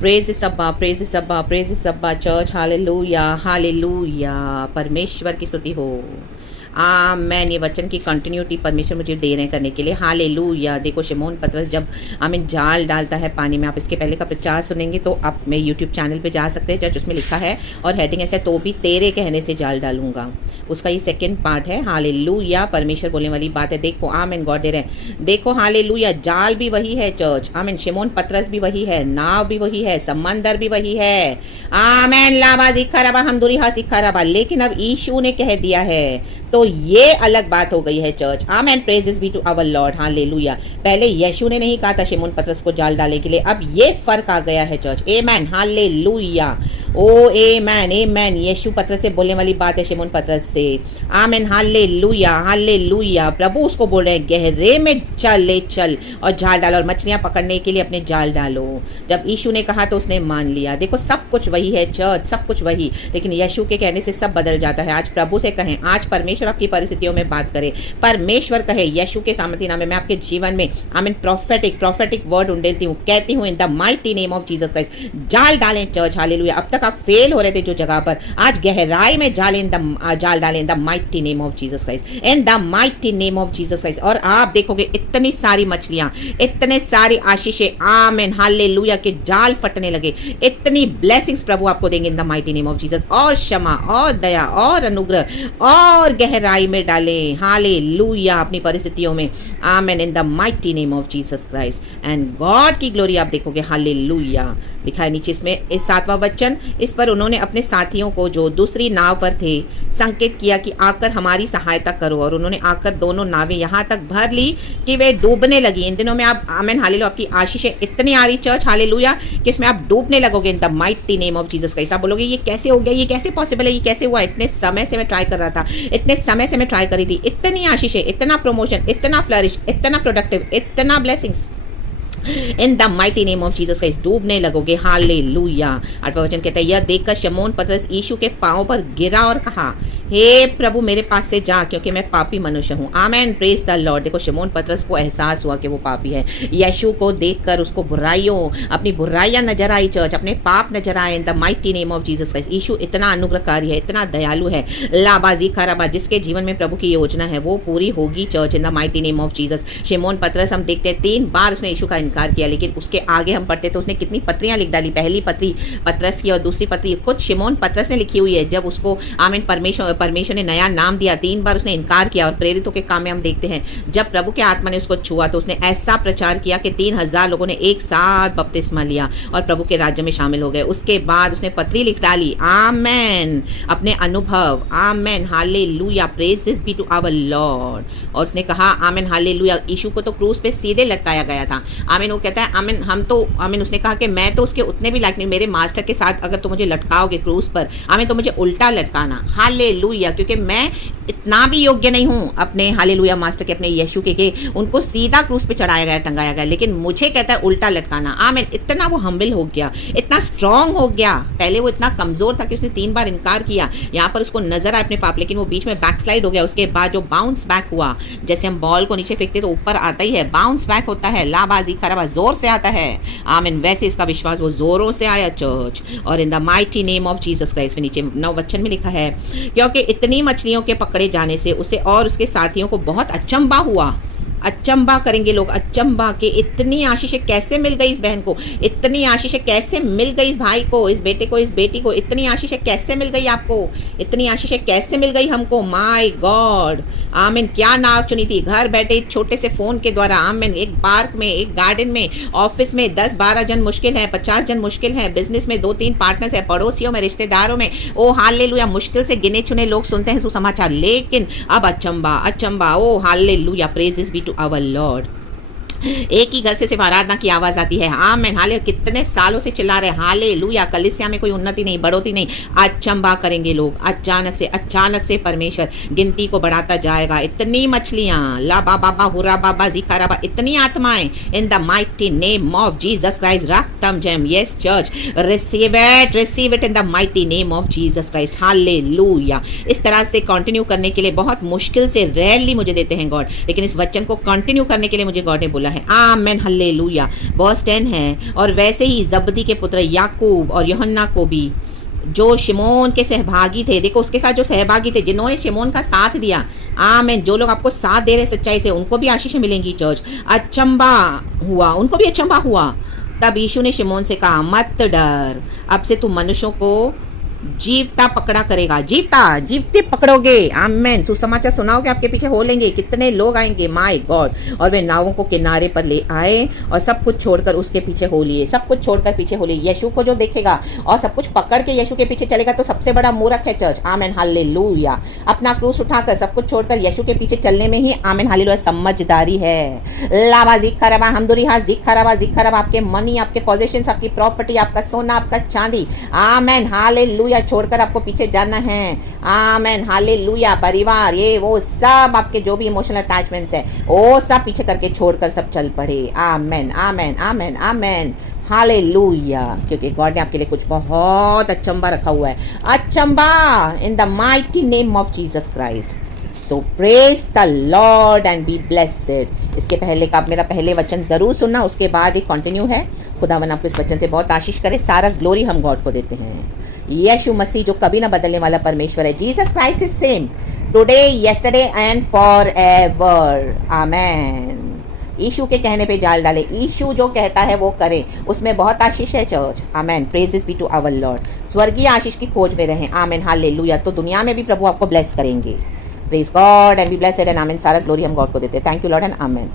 Praise अब्बा, praise अब्बा, praise अब्बा चर्च, हालेलुया, हालेलुया, परमेश्वर की स्तुति हो। आमेन। ये वचन की कंटिन्यूटी परमेश्वर मुझे दे रहे हैं करने के लिए। हालेलुया। देखो शिमोन पतरस जब आमीन जाल डालता है पानी में, आप इसके पहले का प्रचार सुनेंगे तो आप मेरे यूट्यूब चैनल पे जा सकते हैं, चर्च उसमें लिखा है और हेडिंग ऐसा, तो भी तेरे कहने से जाल डालूंगा, उसका ये सेकंड पार्ट है। हालेलुया। परमेश्वर बोलने वाली बात है। देखो आमीन, गॉड दे रहे हैं। देखो हालेलुया, जाल भी वही है चर्च, आमीन, शिमोन पतरस भी वही है, नाव भी वही है, समंदर भी वही है। आमीन। लावा जिखरबा हमदुरी हा सिखरबा, लेकिन अब यीशु ने कह दिया है तो ये अलग बात हो गई है church. Amen. Praises be to our lord. Hallelujah. पहले यीशु ने नहीं कहा था शिमोन पतरस को जाल डालने के लिए, अब ये फर्क आ गया है चर्च। आमेन। हालेलुया। ओ आमेन, आमेन। यीशु पतरस से बोलने वाली बात है शिमोन पतरस से। आमेन। Hallelujah, hallelujah. प्रभु उसको बोल रहे हैं गहरे में चल और जाल डालो और मछलियां पकड़ने के लिए अपने जाल डालो। जब यीशु ने कहा तो उसने मान लिया। देखो सब कुछ वही है चर्च, सब कुछ वही, लेकिन यीशु के कहने से सब बदल जाता है। आज प्रभु से कहें, आज परमेश्वर आपकी परिस्थितियों में बात करे, परमेश्वर कहे यीशु के सामर्थ्य नाम में मैं आपके जीवन में आमीन प्रोफेटिक वर्ड उंडेलती हूँ, कहती हूँ इन the mighty name of Jesus Christ. जाल डालें चर्च। हालेलुया। अब तक आप फेल हो रहे थे जो जगह पर, आज गहराई में जाल डालें इन the mighty name of Jesus Christ, in the mighty name of Jesus Christ. और आप देखोगे इतनी सारी मछलियां, इतने सारी आशीषें, आमीन, हालेलुया, के जाल फटने लगे। इतनी ब्लेसिंग्स प्रभु आपको देंगे इन the mighty name of Jesus. और क्षमा और दया और अनुग्रह और गहराई में डालें। हालेलुया अपनी परिस्थितियों में। आमीन, इन the mighty name of Jesus Christ and God की ग्लोरी आप देखोगे। हालेलुया। लिखा है नीचे इसमें इस 7वां वचन, इस पर उन्होंने अपने साथियों को जो दूसरी नाव पर थे संकेत किया कि आकर हमारी सहायता करो, और उन्होंने आकर दोनों नावें यहाँ तक भर ली कि वे डूबने लगी। इन दिनों में आप आमीन हालेलुया आपकी आशीषें इतनी आ रही चर्च हालेलुया कि इसमें आप डूबने लगोगे इन the mighty name of Jesus Christ. आप बोलोगे ये कैसे हो गया, ये कैसे पॉसिबल है, ये कैसे हुआ? इतने समय से मैं ट्राई कर रहा था, इतने समय से मैं ट्राई करी थी, इतनी आशीषें, इतना प्रमोशन, इतना फ्लरिश, इतना प्रोडक्टिव, इतना blessings in the mighty name of Jesus Christ. डूबने लगोगे। हालेलुया। 8वां वचन कहता है, यह देखकर शमौन पतरस यीशु के पांव पर गिरा और कहा, हे प्रभु मेरे पास से जा, क्योंकि मैं पापी मनुष्य हूँ। आमेन। Praise the lord. देखो शमौन पतरस को एहसास हुआ कि वो पापी है। यीशु को देखकर उसको अपनी बुराइयां नजर आई चर्च, अपने पाप नजर आए in the mighty name of Jesus Christ. Yeshu इतना अनुग्रहकारी है, इतना दयालु है। लाबाजी खराबा, जिसके जीवन में प्रभु की योजना है वो पूरी होगी church in the mighty name of Jesus. शमौन पतरस हम देखते हैं 3 बार उसने यीशु का इनकार किया, लेकिन उसके आगे हम पढ़ते तो उसने कितनी पत्रियां लिख डाली। पहली पत्री पतरस की और दूसरी पत्री खुद शमौन पतरस ने लिखी हुई है। जब उसको आमीन परमेश्वर ने नया नाम दिया, 3 बार उसने इनकार किया। और प्रेरितों के काम में हम देखते हैं जब प्रभु के आत्मा ने उसको छुआ तो उसने ऐसा प्रचार किया कि 3000 लोगों ने एक साथ बपतिस्मा लिया और प्रभु के राज्य में शामिल हो गए। उसके बाद उसने पत्री लिख डाली, आमेन, अपने अनुभव। Amen hallelujah. Praises be to our lord. और उसने कहा आमेन हालेलुया, यीशु को तो क्रूस पे सीधे लटकाया गया था। आमीन। वो कहता है आमीन, हम तो आमीन, उसने कहा कि मैं तो उसके उतने भी लायक नहीं, मेरे मास्टर के साथ अगर तुम मुझे लटकाओगे क्रूस पर, आमीन, तो मुझे उल्टा लटकाना। हालेलुया। क्योंकि मैं इतना भी योग्य नहीं हूँ अपने हालेलुया मास्टर के, अपने यीशु के उनको सीधा क्रूस पे चढ़ाया गया, टंगाया गया, लेकिन मुझे कहता है उल्टा लटकाना। आमीन। इतना वो हम्बल हो गया, इतना स्ट्रांग हो गया। पहले वो इतना कमजोर था कि उसने 3 बार इनकार किया, यहाँ पर उसको नजर आए अपने पाप, लेकिन वो बीच में बैकस्लाइड हो गया। उसके बाद जो बाउंस बैक हुआ, जैसे हम बॉल को नीचे फेंकते तो ऊपर आता ही है, बाउंस बैक होता है, लाबाजी खराबा जोर से आता है। आमीन। वैसे इसका विश्वास वो जोरों से आया चर्च। और इन the mighty name of Jesus Christ में नीचे 9 वचन में लिखा है, क्योंकि इतनी मछलियों के पकड़े जाने से उसे और उसके साथियों को बहुत अचंभा हुआ। अचंभा करेंगे लोग, अचंभा के इतनी आशीषें कैसे मिल गई इस बहन को, इतनी आशीषें कैसे मिल गई इस भाई को, इस बेटे को, इस बेटी को, इतनी आशीषें कैसे मिल गई आपको, इतनी आशीषें कैसे मिल गई हमको। My God. आमीन। क्या नाव चुनी थी, घर बैठे एक छोटे से फोन के द्वारा। आमीन। एक पार्क में, एक गार्डन में, ऑफिस में 10-12 जन मुश्किल है, 50 जन मुश्किल है, बिजनेस में 2-3 पार्टनर्स है, पड़ोसियों में, रिश्तेदारों में, ओ हालेलुया, मुश्किल से गिने चुने लोग सुनते हैं सुसमाचार, लेकिन अब अचंभा, अचंभा, O hallelujah. Praises be to our lord. एक ही घर से सिर्फ आराधना की आवाज आती है। आमीन हालेलुया। कितने सालों से चिल्ला रहे हालेलुया, कलीसिया में कोई उन्नति नहीं, बढ़ोतरी नहीं। अचंभा करेंगे लोग। अचानक से परमेश्वर गिनती को बढ़ाता जाएगा। इतनी मछलियां, ला बाबा हुरा बाबा जिखाराबा, इतनी आत्माएं in the mighty name of Jesus Christ. रक्तम जेम, yes church, receive it in the mighty name of Jesus Christ. Hallelujah. इस तरह से कंटिन्यू करने के लिए बहुत मुश्किल से रेयरली मुझे देते हैं गॉड, लेकिन इस वचन को कंटिन्यू करने के लिए मुझे गॉड ने बोला है। आमेन हल्लेलुया। वर्स 10 है, और वैसे ही जब्दी के पुत्र याकूब और यूहन्ना को भी, जो शिमोन के सहभागी थे, देखो उसके साथ जो सहभागी थे, जिन्होंने शिमोन का साथ दिया, आमेन, जो लोग आपको साथ दे रहे सच्चाई से, उनको भी आशीष मिलेंगी चर्च। अचंबा हुआ, उनको भी अचंबा हुआ। तब यीशु ने शिमोन से कहा, मत डर, अब से तू मनुष्यों को जीवता पकड़ा करेगा। जीवते पकड़ोगे। आमेन। सुसमाचार सुनाओगे, आपके पीछे हो लेंगे, कितने लोग आएंगे, माय गॉड। और वे नावों को किनारे पर ले आए और सब कुछ छोड़कर उसके पीछे हो लिए। सब कुछ छोड़कर पीछे हो लिए। यीशु को जो देखेगा और सब कुछ पकड़ के यीशु के पीछे चलेगा तो सबसे बड़ा मूर्ख है चर्च। Amen hallelujah. अपना क्रूस उठाकर सब कुछ छोड़कर यीशु के पीछे चलने में ही, आमेन हालेलुया, समझदारी है। लावा जिखरबा हमदुरिहा जिखरबा, आपके मनी, आपके पोजीशंस, आपकी प्रॉपर्टी, आपका सोना, आपका चांदी, आमेन हालेलुया, छोड़कर आपको पीछे जाना है। Amen hallelujah. परिवार, ये वो सब आपके जो भी इमोशनल अटैचमेंट्स है, वो सब पीछे करके छोड़कर सब चल पड़े। आमेन आमेन आमेन आमेन हालेलुया। क्योंकि गॉड ने आपके लिए कुछ बहुत अचंबा रखा हुआ है। अचंबा in the mighty name of Jesus Christ. So praise the lord and be blessed. इसके पहले का आप मेरा पहले वचन ज़रूर सुनना, उसके बाद एक कंटिन्यू है। खुदावन आपको इस वचन से बहुत आशीष करे। सारा ग्लोरी हम गॉड को देते हैं। यीशु मसीह जो कभी ना बदलने वाला परमेश्वर है। Jesus Christ is same today, yesterday and forever. Amen. Yeshu के कहने पे जाल डाले। यीशु जो कहता है वो करें, उसमें बहुत आशीष है church. Amen. Praises be to our lord. स्वर्गीय आशीष की खोज में रहें। Amen hallelujah. तो दुनिया में भी प्रभु आपको ब्लेस करेंगे। Praise god and be blessed and amen. सारा ग्लोरी हम गॉड को देते हैं। Thank you lord and amen.